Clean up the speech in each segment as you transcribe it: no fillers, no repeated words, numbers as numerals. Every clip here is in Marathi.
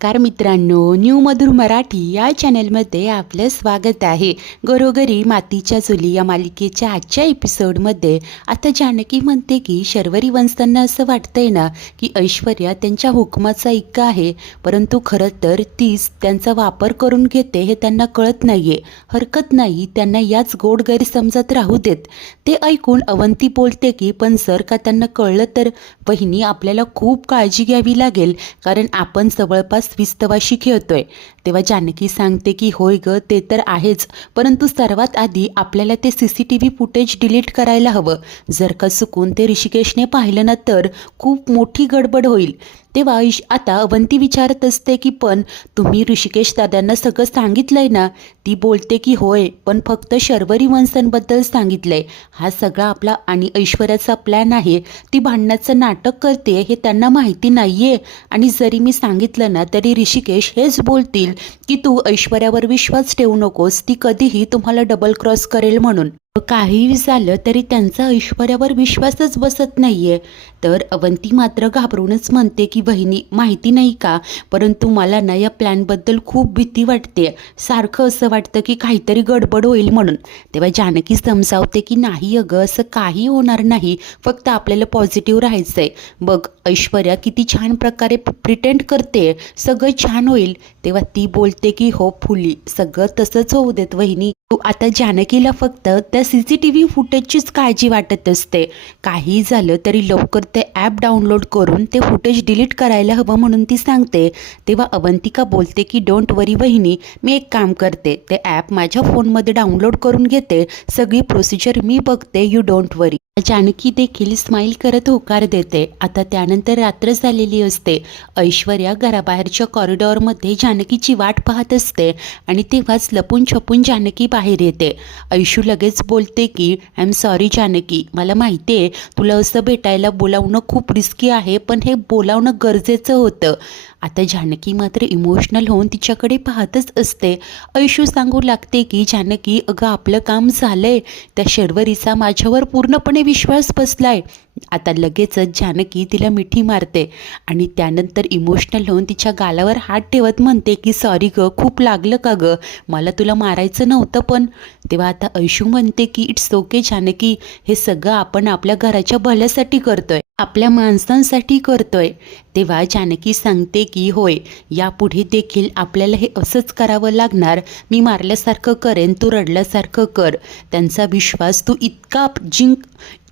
कार मित्रांनो, न्यू मधुर मराठी या चॅनलमध्ये आपलं स्वागत आहे। घरोघरी मातीच्या चुली या मालिकेच्या आजच्या एपिसोडमध्ये आता जानकी म्हणते की शर्वरी वंशांना असं वाटतंय ना की ऐश्वर्या त्यांच्या हुकमाचा इक्का आहे, परंतु खरं तर तीच त्यांचा वापर करून घेते हे त्यांना कळत नाहीये। हरकत नाही, त्यांना याच गोड गैरसमजात राहू देत। ते ऐकून अवंती बोलते की पण जर का त्यांना कळलं तर वहिनी आपल्याला खूप काळजी घ्यावी लागेल, कारण आपण जवळपास विस्तवाशी खेळतोय। तेव्हा जानकी सांगते की होय ग, ते तर आहेच, परंतु सर्वात आधी आपल्याला ते CCTV फुटेज डिलीट करायला हवं। जर का चुकून ते ऋषिकेशने पाहिलं ना तर खूप मोठी गडबड होईल। तेव्हा आता अवंती विचारत असते की पण तुम्ही ऋषिकेश दादांना सगळं सांगितलंय ना? ती बोलते की होय, पण फक्त शर्वरी वंशांबद्दल सांगितलंय। हा सगळा आपला आणि ऐश्वर्याचा प्लॅन आहे। ती भांडण्याचं नाटक करते हे त्यांना माहिती नाहीये, आणि जरी मी सांगितलं ना तरी ऋषिकेश हेच बोलतील की तू ऐश्वर्यावर विश्वास ठेवू नकोस, ती कधीही तुम्हाला डबल क्रॉस करेल म्हणून। काहीही झालं तरी त्यांचा ऐश्वर्यावर विश्वासच बसत नाहीये। तर अवंती मात्र घाबरूनच म्हणते की बहिणी, माहिती नाही का, परंतु मला ना या प्लॅनबद्दल खूप भीती वाटते। सारखं असं वाटतं की काहीतरी गडबड होईल म्हणून। तेव्हा जानकी समजावते की नाही अगं, असं काही होणार नाही, फक्त आपल्याला पॉझिटिव्ह राहायचंय। बघ ऐश्वर्या किती छान प्रकारे प्रिटेंड करते, सगळं छान होईल। तेव्हा ती बोलते की हो फुली, सगळं तसंच होऊ देत वहिनी। आता जानकीला फक्त त्या CCTV फुटेजचीच काळजी वाटत असते। काही झालं तरी लवकर ते ॲप डाउनलोड करून ते फुटेज डिलीट करायला हवं म्हणून ती सांगते। तेव्हा अवंतिका बोलते की डोंट वरी वहिनी, मी एक काम करते, ते ॲप माझ्या फोनमध्ये डाउनलोड करून घेते, सगळी प्रोसिजर मी बघते, यू डोंट वरी। जानकी देखील स्माईल करत होकार देते। आता त्यानंतर रात्र झालेली असते। ऐश्वर्या घराबाहेरच्या कॉरिडॉरमध्ये जानकीची वाट पाहत असते आणि तेव्हाच लपून छपून जानकी बाहेर येते। ऐशू लगेच बोलते की आय एम सॉरी जानकी, मला माहिती आहे तुला असं भेटायला बोलावणं खूप रिस्की आहे, पण हे बोलावणं गरजेचं होतं। आता जानकी मात्र इमोशनल होऊन तिच्याकडे पाहतच असते। ऐशू सांगू लागते की जानकी अगं, आपलं काम झालंय, त्या शर्वरीचा माझ्यावर पूर्णपणे विश्वास बसलाय। आता लगेचच जानकी तिला मिठी मारते आणि त्यानंतर इमोशनल होऊन तिच्या गालावर हात ठेवत म्हणते की सॉरी ग, खूप लागलं का ग, मला तुला मारायचं नव्हतं पण। तेव्हा आता ऐशू म्हणते की इट्स ओके जानकी, हे सगळं आपण आपल्या घराच्या भल्यासाठी करतोय, आपल्या माणसांसाठी करतोय। तेव्हा जानकी सांगते की होय, यापुढे देखील आपल्याला हे असंच करावं लागणार, मी मारल्यासारखं करेन, तू रडल्यासारखं कर। त्यांचा विश्वास तू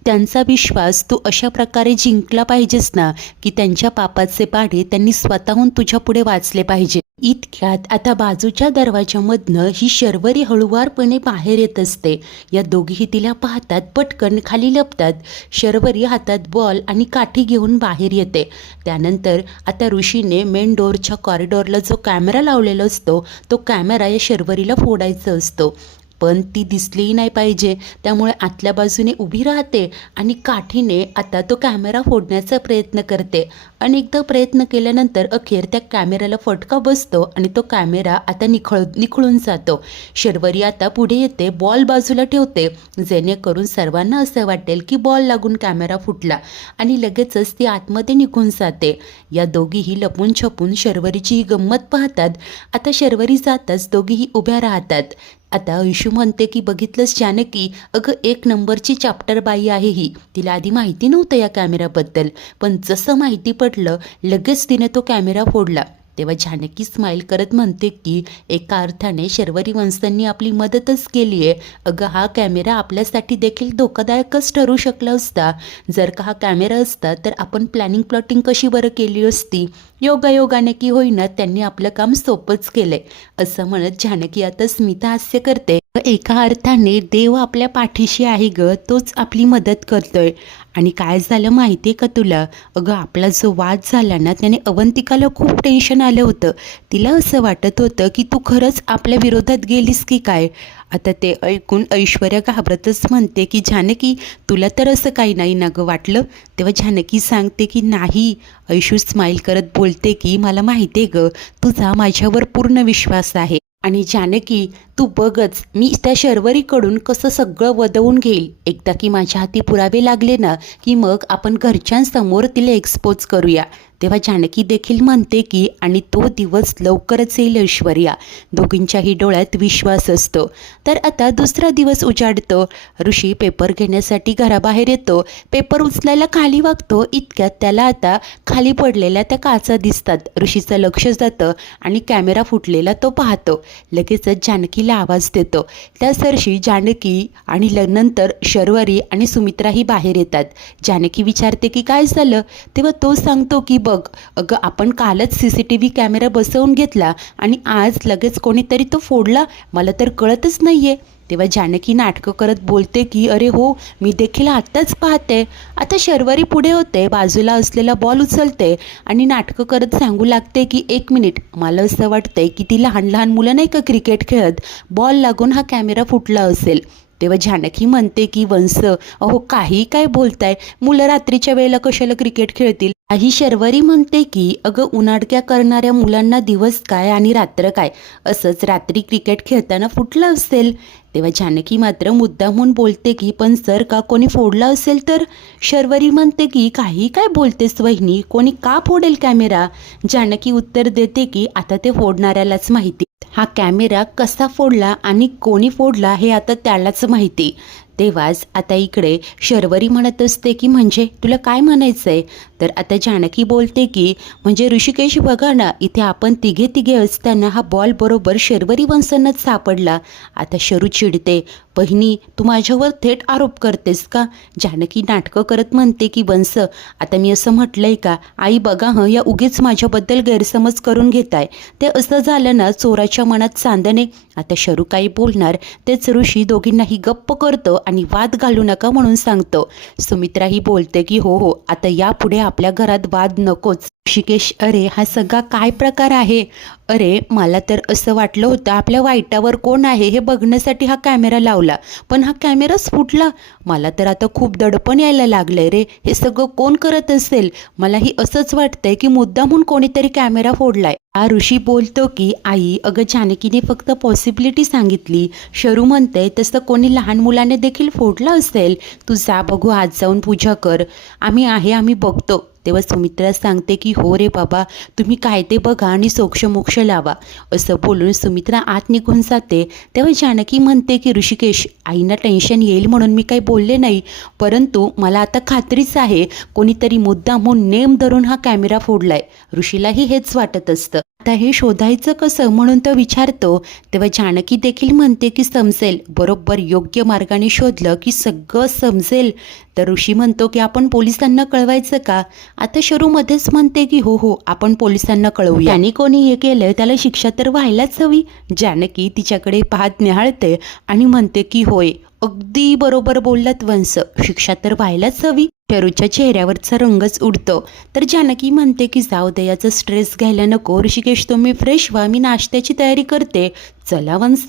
त्यांचा विश्वास तू अशा प्रकारे जिंकला पाहिजेस ना की त्यांच्या पापाचे पाढे त्यांनी स्वतःहून तुझ्या पुढे वाचले पाहिजे। इतक्यात आता बाजूच्या दरवाजामधनं ही शर्वरी हळुवारपणे बाहेर येत असते। या दोघीही तिला पाहतात, पटकन खाली लपतात। शर्वरी हातात बॉल आणि काठी घेऊन बाहेर येते। त्यानंतर आता ऋषीने मेन डोअरच्या कॉरिडॉरला जो कॅमेरा लावलेला असतो तो कॅमेरा या शर्वरीला फोडायचा असतो, पण ती दिसलीही नाही पाहिजे, त्यामुळे आतल्या बाजूने उभी राहते आणि काठीने आता तो कॅमेरा फोडण्याचा प्रयत्न करते। अनेकदा प्रयत्न केल्यानंतर अखेर त्या कॅमेऱ्याला फटका बसतो आणि तो कॅमेरा आता निखळून जातो। शर्वरी आता पुढे येते, बॉल बाजूला ठेवते जेणेकरून सर्वांना असं वाटेल की बॉल लागून कॅमेरा फुटला, आणि लगेचच ती आतमध्ये निघून जाते। या दोघीही लपून छपून शर्वरीची ही गंमत पाहतात। आता शर्वरी जाताच दोघीही उभ्या राहतात। आता ऐशू म्हणते की बघितलंस जानकी, अगं एक नंबरची चॅप्टर बाई आहे ही, तिला आधी माहिती नव्हतं या कॅमेऱ्याबद्दल, पण जसं माहिती पडलं लगेच तिने तो कॅमेरा फोडला। तेव्हा जानकी स्माईल करत म्हणते की एका अर्थाने शर्वरी वंशांनी आपली मदतच केली आहे। अगं, हा कॅमेरा आपल्यासाठी देखील धोकादायकच ठरू शकला असता। जर का हा कॅमेरा असता तर आपण प्लॅटिंग कशी बरं केली असती। योगायोगाने की होईना त्यांनी आपलं काम सोपंच केलंय, असं म्हणत जानकी आता स्मितहास्य करते। एका अर्थाने देव आपल्या पाठीशी आहे ग, तोच आपली मदत करतोय। आणि काय झालं माहिती आहे का तुला, अगं आपला जो वाद झाला ना त्याने अवंतिकाला खूप टेन्शन आलं होतं। तिला असं वाटत होतं की तू खरंच आपल्या विरोधात गेलीस की काय। आता ते ऐकून ऐश्वर्या घाबरतच म्हणते की जानकी, तुला तर असं काही नाही ना गं वाटलं? तेव्हा जानकी सांगते की नाही। ऐशू स्माईल करत बोलते की मला माहिती आहे गं, तुझा माझ्यावर पूर्ण विश्वास आहे, आणि जानकी तू बघच, मी त्या शर्वरीकडून कसं सगळं वदवून घेईल। एकदा की माझ्या हाती पुरावे लागले ना की मग आपण घरच्यांसमोर तिला एक्सपोज करूया। तेव्हा जानकी देखील म्हणते की आणि तो दिवस लवकरच येईल ऐश्वर्या. दोघींच्याही डोळ्यात विश्वास असतो. तर आता दुसरा दिवस उजाडतो. ऋषी पेपर घेण्यासाठी घराबाहेर येतो. पेपर उचलायला खाली वागतो इतक्यात त्याला आता खाली पडलेल्या त्या काचा दिसतात. ऋषीचं लक्ष जातं आणि कॅमेरा फुटलेला तो पाहतो. लगेचच जानकीला आवाज देतो. त्या सरशी जानकी आणि नंतर शर्वरी आणि सुमित्राही बाहेर येतात. जानकी विचारते की काय झालं. तेव्हा तो सांगतो की बघ अगं आपण कालच CCTV कॅमेरा बसवून घेतला आणि आज लगेच कोणीतरी तो फोडला, मला तर कळतच नाहीये. तेव्हा जानकी नाटकं करत बोलते की अरे हो मी देखील आत्ताच पाहते. आता शर्वरी पुढे होते, बाजूला असलेला बॉल उचलते आणि नाटकं करत सांगू लागते की 1 मिनिट, मला असं वाटतंय की ती लहान लहान मुलं नाही का क्रिकेट खेळत, बॉल लागून हा कॅमेरा फुटला असेल. तेव्हा जानकी म्हणते की वंश अहो काही काय बोलताय, मुलं रात्रीच्या वेळेला कशाला क्रिकेट खेळतील. ही शर्वरी म्हणते की अगं उनाडक्या करणाऱ्या मुलांना दिवस काय आणि रात्र काय, असंच रात्री क्रिकेट खेळताना फुटलं असेल. तेव्हा जानकी मात्र मुद्दामून बोलते की पण सर का कोणी फोडला असेल तर. शर्वरी म्हणते की काही काय बोलतेस वहिनी, कोणी का फोडेल कॅमेरा. जानकी उत्तर देते की आता ते फोडणाऱ्यालाच माहिती, हा कॅमेरा कसा फोडला आणि कोणी फोडला हे आता त्यालाच माहिती. तेव्हाच आता इकडे शर्वरी म्हणत असते की म्हणजे तुला काय म्हणायचंय. तर आता जानकी बोलते की म्हणजे ऋषिकेश बघा ना, इथे आपण तिघे असताना हा बॉल बरोबर शर्वरी वंशांनाच सापडला. आता शरू चिडते, बहिणी तू माझ्यावर थेट आरोप करतेस का. जानकी नाटकं करत म्हणते की वंश आता मी असं म्हटलंय का, आई बघा या उगीच माझ्याबद्दल गैरसमज करून घेताय. ते असं झालं ना चोराच्या मनात चांदणे. आता शरू काही बोलणार तेच ऋषी दोघींनाही गप्प करतो आणि वाद घालू नका म्हणून सांगतो. सुमित्राही बोलते की हो आता यापुढे आपल्या घरात वाद नकोच. ऋषिकेश अरे हा सगळा काय प्रकार आहे. अरे मला तर असं वाटलं होतं आपल्या वाईटावर कोण आहे हे बघण्यासाठी हा कॅमेरा लावला, पण हा कॅमेराच फुटला. मला तर आता खूप दडपण यायला लागलंय रे, हे सगळं कोण करत असेल. मलाही असंच वाटतंय की मुद्दामून कोणीतरी कॅमेरा फोडलाय. हा ऋषी बोलतो की आई अगं जानकीने फक्त पॉसिबिलिटी सांगितली. शरू म्हणते तसं कोणी लहान मुलाने देखील फोडला असेल. तू जा बघू आज जाऊन पूजा कर, आम्ही बघतो. तेव्हा सुमित्रा सांगते की हो रे बाबा तुम्ही काय ते बघा आणि सोक्षमोक्ष लावा. असं बोलून सुमित्रा आत निघून जाते. तेव्हा जानकी म्हणते की ऋषिकेश आईंना टेन्शन येईल म्हणून मी काही बोलले नाही, परंतु मला आता खात्रीच आहे कोणीतरी मुद्दामहून नेम धरून हा कॅमेरा फोडलाय. ऋषीलाही हेच वाटत असतं. आता हे शोधायचं कसं म्हणून तो विचारतो. तेव्हा जानकी देखील म्हणते की समजेल, बरोबर योग्य मार्गाने शोधलं की सगळं समजेल. तर ऋषी म्हणतो की आपण पोलिसांना कळवायचं का. आता शरू मध्येच म्हणते की हो आपण पोलिसांना कळवूया, त्यांनी कोणी हे केलं त्याला शिक्षा तर व्हायलाच हवी. जानकी तिच्याकडे पाहत निहाळते आणि म्हणते की होय अगदी बरोबर बोललात वंश, शिक्षा तर व्हायलाच हवी. शरूच्या चेहऱ्यावरचा रंगच उडतो. तर जानकी म्हणते की जाऊ दे याचा स्ट्रेस घ्यायला नको. ऋषिकेश तुम्ही फ्रेश व्हा, मी नाश्त्याची तयारी करते, चला वंश.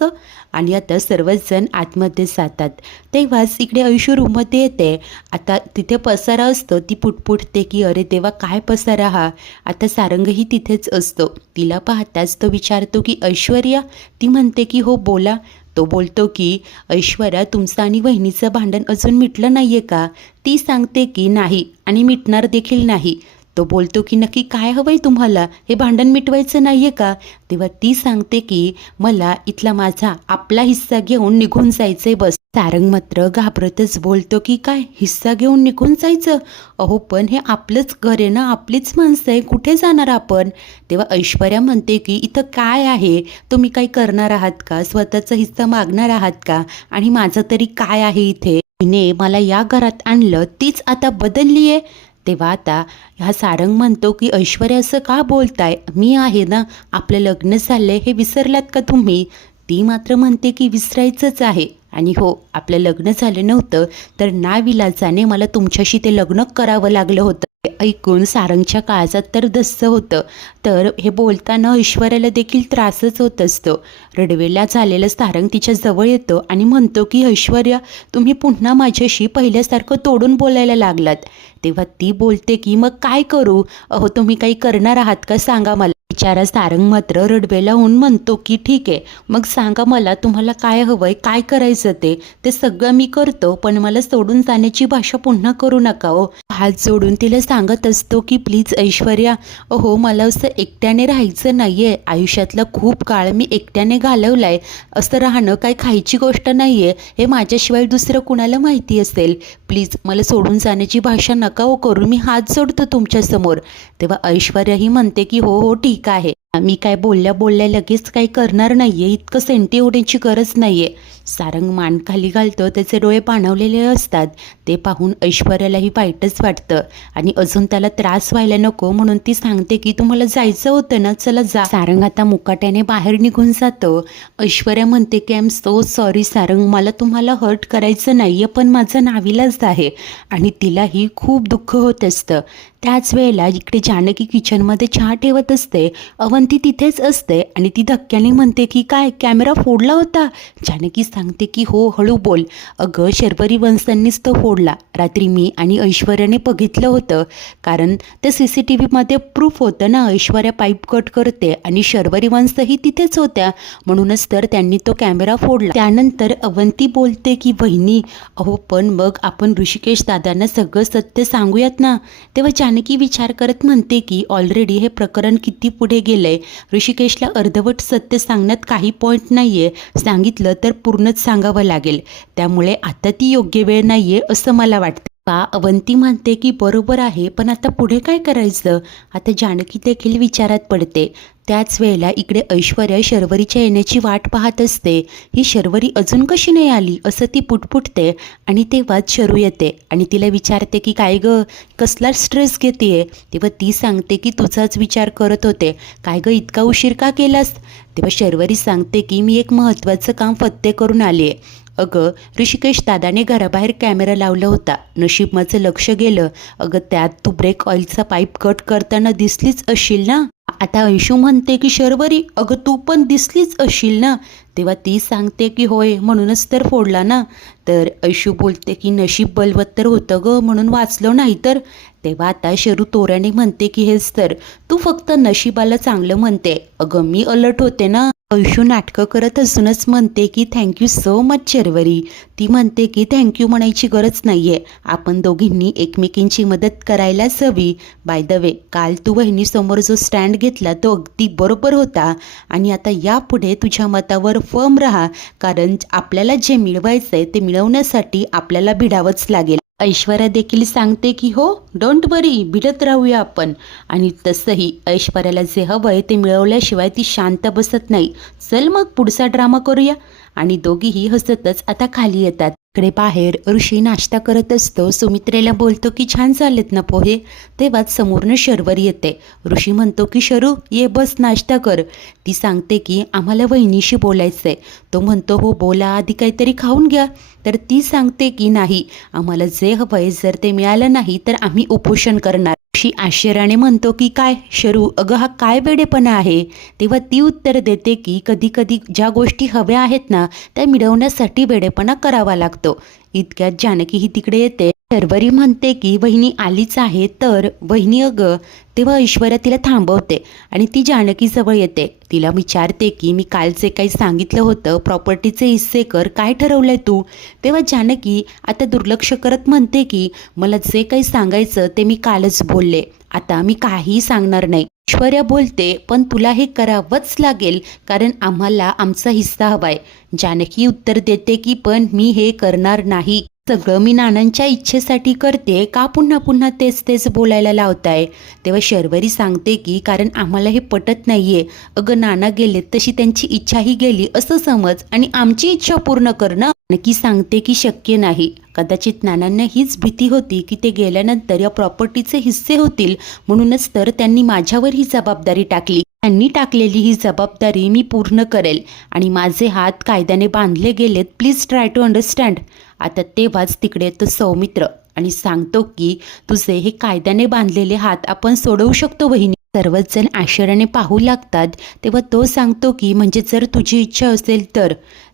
आणि आता सर्वच जण आतमध्ये जातात. तेव्हाच इकडे ऐशू रूममध्ये येते. आता तिथे पसारा असतो. ती पुटपुटते की अरे देवा काय पसारा हा. आता सारंगही तिथेच असतो. तिला पाहताच तो विचारतो की ऐश्वर्या. ती म्हणते की हो बोला. तो बोलतो की ऐश्वर्या तुमचं आणि वहिनीचं भांडण अजून मिटलं नाहीये का. ती सांगते की नाही आणि मिटणार देखील नाही. तो बोलतो की नक्की काय हवंय तुम्हाला, हे भांडण मिटवायचं नाहीये का. तेव्हा ती सांगते की मला इथला माझा आपला हिस्सा घेऊन निघून जायचंय बस. सारंग मात्र घाबरतच बोलतो की काय हिस्सा घेऊन निघून जायचं. अहो पण हे आपलंच घर आहे ना, आपलीच माणसं आहे, कुठे जाणार आपण. तेव्हा ऐश्वर्या म्हणते की इथं काय आहे, तुम्ही काही करणार आहात का, स्वतःचा हिस्सा मागणार आहात का, आणि माझं तरी काय आहे इथे. तिने मला या घरात आणलं तीच आता बदलली आहे. तेव्हा आता ह्या सारंग म्हणतो की ऐश्वर्या असं का बोलताय, मी आहे ना, आपलं लग्न झालंय हे विसरलात का तुम्ही. ती मात्र म्हणते की विसरायचंच आहे, आणि हो आपलं लग्न झालं नव्हतं तर नाविलाजाने मला तुमच्याशी ते लग्न करावं लागलं होतं. हे ऐकून सारंगच्या काळजात तर धस्स होतं. तर हे बोलताना ऐश्वर्याला देखील त्रासच होत असतो. रडवेला झालेलं सारंग तिच्या जवळ येतो आणि म्हणतो की ऐश्वर्या तुम्ही पुन्हा माझ्याशी पहिल्यासारखं तोडून बोलायला लागलात. तेव्हा ती बोलते की मग काय करू. अहो तुम्ही काही करणार आहात का सांगा मला. बिचारा सारंग मात्र रडवेला होऊन म्हणतो की ठीक आहे, मग सांगा मला तुम्हाला काय हवंय, काय करायचं ते सगळं मी करतो, पण मला सोडून जाण्याची भाषा पुन्हा करू नका हो. हात जोडून तिला सांगत असतो की प्लीज ऐश्वर्या, अहो मला असं एकट्याने राहायचं नाहीये, आयुष्यातला खूप काळ मी एकट्याने घालवलाय, असं राहणं काही खायची गोष्ट नाहीये, हे माझ्याशिवाय दुसरं कुणाला माहिती असेल, प्लीज मला सोडून जाण्याची भाषा नका हो करू, मी हात जोडतो तुमच्यासमोर. तेव्हा ऐश्वर्या ही म्हणते की हो हो ठीक आहे, मी काय बोलल्या बोलल्या लगेच काही करणार नाहीये, इतकं सेंटी होण्याची गरज नाहीये. सारंग मान खाली घालतो, त्याचे डोळे पाणवलेले असतात, ते पाहून ऐश्वर्यालाही वाईटच वाटतं आणि अजून त्याला त्रास व्हायला नको म्हणून ती सांगते की तुम्हाला जायचं होतं ना, चला जा. सारंग आता मुकाट्याने बाहेर निघून जातो. ऐश्वर्या म्हणते की I am so sorry Sarang, मला तुम्हाला हर्ट करायचं नाहीये, पण माझं नाविलाज आहे आणि तिलाही खूप दुःख होत असतं. त्याच वेळेला इकडे जानकी किचनमध्ये चहा ठेवत असते, अवंती तिथेच असते आणि ती धक्क्याने म्हणते की काय कॅमेरा फोडला होता? जानकी सांगते की हो, हळू बोल. अगं शर्वरी वंशांनीच तो फोडला, रात्री मी आणि ऐश्वर्याने बघितलं होतं, कारण ते CCTVमध्ये प्रूफ होतं ना, ऐश्वर्या पाईप कट करते आणि शर्वरी वंशही तिथेच होत्या, म्हणूनच तर त्यांनी तो कॅमेरा फोडला. त्यानंतर अवंती बोलते की बहिणी, अहो पण मग आपण ऋषिकेश दादांना सगळं सत्य सांगूयात ना. तेव्हा जानकी विचार करत म्हणते की ऑलरेडी हे प्रकरण किती पुढे गेलंय, ऋषिकेशला अर्धवट सत्य सांगण्यात काही पॉईंट नाहीये, सांगितलं तर पूर्णच सांगावं लागेल, त्यामुळे आता ती योग्य वेळ नाहीये असं मला वाटतं. अवंती म्हणते की बरोबर आहे, पण आता पुढे काय करायचं? आता जानकी देखील विचारात पडते. त्याच वेळेला इकडे ऐश्वर्या शर्वरीच्या येण्याची वाट पाहत असते. ही शर्वरी अजून कशी नाही आली असं ती पुटपुटते आणि तेव्हाच शरू येते आणि तिला विचारते की काय ग, कसला स्ट्रेस घेतेय? तेव्हा ती सांगते की तुझाच विचार करत होते, काय ग इतका उशीर का केलास? तेव्हा शर्वरी सांगते की मी एक महत्त्वाचं काम फत्ते करून आले. अगं ऋषिकेश दादाने घराबाहेर कॅमेरा लावला होता, नशीब माझं लक्ष गेलं. अगं त्यात तू ब्रेक ऑइलचा पाईप कट करताना दिसलीच असशील ना. आता ऐशू म्हणते की शर्वरी, अगं तू पण दिसलीच असशील ना. तेव्हा ती सांगते की होय, म्हणूनच तर फोडला ना. तर ऐशू बोलते की नशीब बलवत्तर होतं ग, म्हणून वाचलो नाही तर. तेव्हा आता शरू तोऱ्याने म्हणते की हेच तर, तू फक्त नशिबाला चांगलं म्हणते, अगं मी अलर्ट होते ना. ऐशू नाटकं करत असूनच म्हणते की थँक्यू सो मच शर्वरी. ती म्हणते की थँक्यू म्हणायची गरज नाहीये, आपण दोघींनी एकमेकींची मदत करायलाच हवी. बाय द वे, काल तू बहिणीसमोर जो स्टँड घेतला तो अगदी बरोबर होता आणि आता यापुढे तुझ्या मतावर फर्म राहा, कारण आपल्याला जे मिळवायचंय ते मिळवण्यासाठी आपल्याला भिडावंच लागेल. ऐश्वर्या देखील सांगते की हो, डोंट वरी, भिडत राहूया आपण. आणि तसंही ऐश्वर्याला जे हवंय ते मिळवल्याशिवाय ती शांत बसत नाही. चल मग पुढचा ड्रामा करूया. आणि दोघीही हसतच आता खाली येतात. इकडे बाहेर ऋषी नाश्ता करत असतो. सुमित्रेला बोलतो की छान झालेत ना पोहे. तेव्हाच समोरनं शर्वरी येते. ऋषी म्हणतो की शरू ये बस नाश्ता कर. ती सांगते की आम्हाला वहिनीशी बोलायचंय. तो म्हणतो हो बोला, आधी काहीतरी खाऊन घ्या. तर ती सांगते की नाही, आम्हाला जे हवंय जर ते मिळालं नाही तर आम्ही उपोषण करणार. ऋषी आश्चर्याने म्हणतो की काय शरू, अगं हा काय वेडेपणा आहे? तेव्हा ती उत्तर देते की कधी कधी ज्या गोष्टी हव्या आहेत ना त्या मिळवण्यासाठी वेडेपणा करावा लागतो. इतक्यात जानकी ही तिकडे येते. शर्वरी म्हणते की वहिनी आलीच आहे तर. वहिनी अगं. तेव्हा ऐश्वर्या तिला थांबवते आणि ती जानकीजवळ येते. तिला विचारते की मी काल जे काही सांगितलं होतं प्रॉपर्टीचे हिस्से कर, काय ठरवलंय तू? तेव्हा जानकी आता दुर्लक्ष करत म्हणते की मला जे काही सांगायचं ते मी कालच बोलले, आता मी काहीही सांगणार नाही. ऐश्वर्या बोलते पण तुला हे करावंच लागेल, कारण आम्हाला आमचा हिस्सा हवाय. जानकी उत्तर देते की पण मी हे करणार नाही, सगळं मी नानांच्या इच्छेसाठी करते, का पुन्हा पुन्हा तेच तेच बोलायला लावताय? तेव्हा शर्वरी सांगते की कारण आम्हाला हे पटत नाहीये. अगं नाना गेलेत तशी त्यांची इच्छाही गेली असं समज आणि आमची इच्छा पूर्ण करणं. नक्की सांगते की शक्य नाही. कदाचित नानांना हीच भीती होती की ते गेल्यानंतर या प्रॉपर्टीचे हिस्से होतील, म्हणूनच तर त्यांनी माझ्यावर ही जबाबदारी टाकली. त्यांनी टाकलेली ही जबाबदारी मी पूर्ण करेल आणि माझे हात कायद्याने बांधले गेलेत, प्लीज ट्राय टू अंडरस्टँड. आता तेव्हाच तिकडे येतो सौमित्र आणि सांगतो की तुझे हे कायद्याने बांधलेले हात आपण सोडवू शकतो वहिनी. सर्वच जण आश्चर्याने पाहू लागतात. तेव्हा तो सांगतो की म्हणजे जर तुझी इच्छा असेल तर.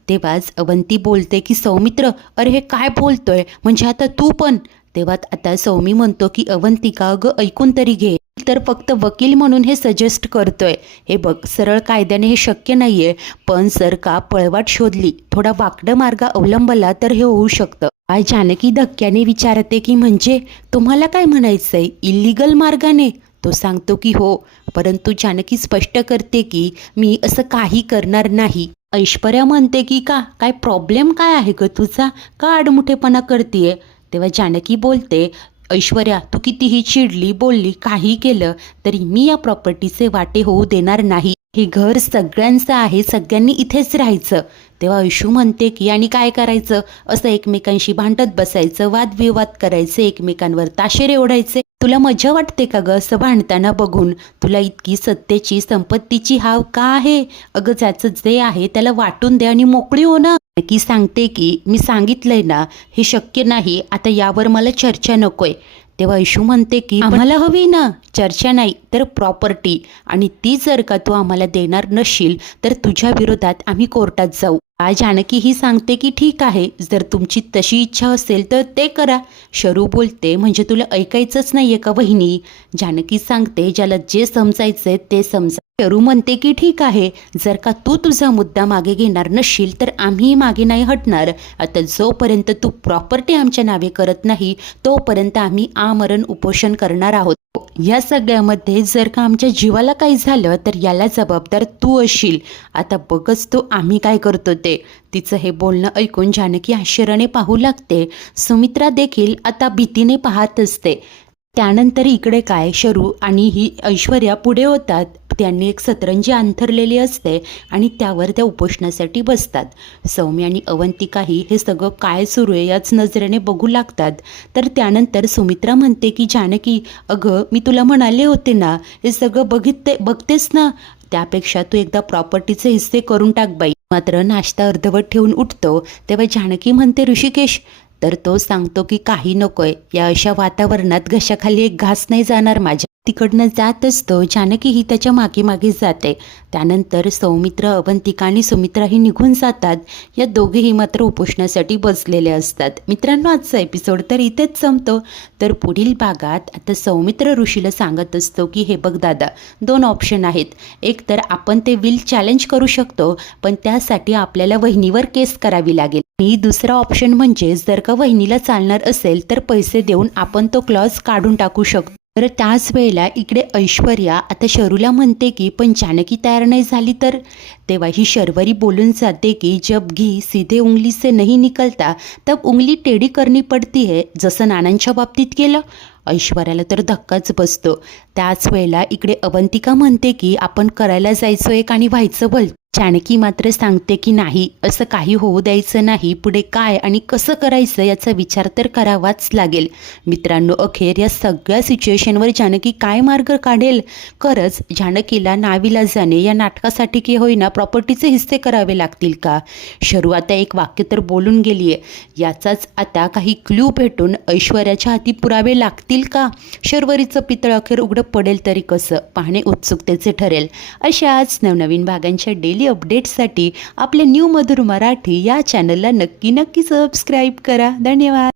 तेव्हाच अवंती बोलते की सौमित्र, अरे हे काय बोलतोय, म्हणजे आता तू पण? तेव्हा आता सौमी म्हणतो की अवंतिका अगं ऐकून तरी घे. तर फक्त वकील म्हणून हे सजेस्ट करतोय. हे बघ, सरळ कायद्याने हे शक्य नाहीये, पण जर का पळवाट शोधली, थोडा वाकडा मार्ग अवलंबला तर हे होऊ शकतं. आज जानकी धक्क्याने विचारते की म्हणजे तुम्हाला काय म्हणायचंय, इल्लीगल मार्गाने? तो सांगतो की हो, परंतु जानकी स्पष्ट करते की मी असं काही करणार नाही. ऐश्वर्या म्हणते की का, काय प्रॉब्लेम काय आहे ग तुझा, का आडमुठेपणा करतीये? तेव्हा जानकी बोलते, ऐश्वर्या तू कितीही चिडली बोलली काही केलं तरी मी या प्रॉपर्टीचे वाटे होऊ देणार नाही. हे घर सगळ्यांचं आहे, सगळ्यांनी इथेच राहायचं. तेव्हा ऐशू म्हणते की आणि काय करायचं, असं एकमेकांशी भांडत बसायचं, वादविवाद करायचे, एकमेकांवर ताशेरे ओढायचे. तुला मजा वाटते का ग असं भांडताना बघून? तुला इतकी सत्तेची संपत्तीची हाव का आहे? अगं ज्याचं जे आहे त्याला वाटून दे आणि मोकळी हो ना. की सांगते की मी सांगितलंय ना, हे शक्य नाही, आता यावर मला चर्चा नकोय. तेव्हा ऐशू म्हणते की आम्हाला हवी ना चर्चा, नाही तर प्रॉपर्टी, आणि ती जर का तू आम्हाला देणार नसशील तर तुझ्या विरोधात आम्ही कोर्टात जाऊ. जानकी ही सांगते की ठीक आहे, जर तुमची तशी इच्छा असेल तर ते करा. शरू बोलते म्हणजे तुला ऐकायचंच नाहीये का वहिनी? जानकी सांगते ज्याला जे समजायचंय ते समजा. शरू म्हणते की ठीक आहे, जर का तू तुझा मुद्दा मागे घेणार नसशील तर आम्ही मागे नाही हटणार. आता जोपर्यंत तू प्रॉपर्टी आमच्या नावे करत नाही तोपर्यंत आम्ही आमरण उपोषण करणार आहोत. या सगळ्यामध्ये जर का आमच्या जीवाला काही झालं तर याला जबाबदार तू असशील. आता बघच तो आम्ही काय करतो ते. तिचं हे बोलणं ऐकून जानकी आश्चर्याने पाहू लागते. सुमित्रा देखील आता भीतीने पाहत असते. त्यानंतर इकडे काय, शरू आणि ही ऐश्वर्या पुढे होतात. त्यांनी एक सतरंजी अंथरलेली असते आणि त्यावर त्या उपोषणासाठी बसतात. सौम्य आणि अवंतिकाही हे सगळं काय सुरू आहे याच नजरेने बघू लागतात. तर त्यानंतर सुमित्रा म्हणते की जानकी, अगं मी तुला म्हणाले होते ना, हे सगळं बघतेस ना, त्यापेक्षा तू एकदा प्रॉपर्टीचे हिस्से करून टाक बाई. मात्र नाश्ता अर्धवट ठेवून उठतो. तेव्हा जानकी म्हणते ऋषिकेश, तर तो सांगतो की काही नकोय, या अशा वातावरणात घशाखाली एक घास नाही जाणार माझ्या. तिकडनं जात असतो. जानकी ही त्याच्या मागे मागे जाते. त्यानंतर सौमित्र, अवंतिका आणि सुमित्राही निघून जातात. या दोघेही मात्र उपोषणासाठी बसलेले असतात. मित्रांनो, आजचा एपिसोड तर इथेच संपतो. तर पुढील भागात आता सौमित्र ऋषीला सांगत असतो की हे बघ दादा, दोन ऑप्शन आहेत. एक तर आपण ते विल चॅलेंज करू शकतो, पण त्यासाठी आपल्याला वहिनीवर केस करावी लागेल. आणि दुसरा ऑप्शन म्हणजे जर का वहिनीला चालणार असेल तर पैसे देऊन आपण तो क्लॉज काढून टाकू शकतो. तर त्याच वेळेला इकडे ऐश्वर्या आता शरूला म्हणते की पण जानकी तयार नाही झाली तर? तेव्हा ही शर्वरी बोलून जाते की जब घी सीधे उंगली से नहीं निकलता तब उंगली टेढ़ी करनी पडती है, जसं नानांच्या बाबतीत केलं. ऐश्वर्याला तर धक्काच बसतो. त्याच वेळेला इकडे अवंतिका म्हणते की आपण करायला जायचं एक आणि व्हायचं भल. जानकी मात्र सांगते की नाही, असं काही होऊ द्यायचं नाही. पुढे काय आणि कसं करायचं याचा विचार तर करावाच लागेल. मित्रांनो, अखेर या सगळ्या सिच्युएशनवर जानकी काय मार्ग काढेल? खरंच जानकीला नाविलाजाने या नाटकासाठी की होईना प्रॉपर्टीचे हिस्से करावे लागतील का? शरू आता एक वाक्य तर बोलून गेली आहे, याचाच आता काही क्लू भेटून ऐश्वर्याच्या हाती पुरावे लागतील का? शर्वरीचं पितळ अखेर उघडं पडेल तरी कसं, पाहणे उत्सुकतेचे ठरेल. अशाच नवनवीन भागांच्या डेली अपडेट्ससाठी आपल्या न्यू मधुर मराठी या चॅनलला नक्की सबस्क्राईब करा. धन्यवाद.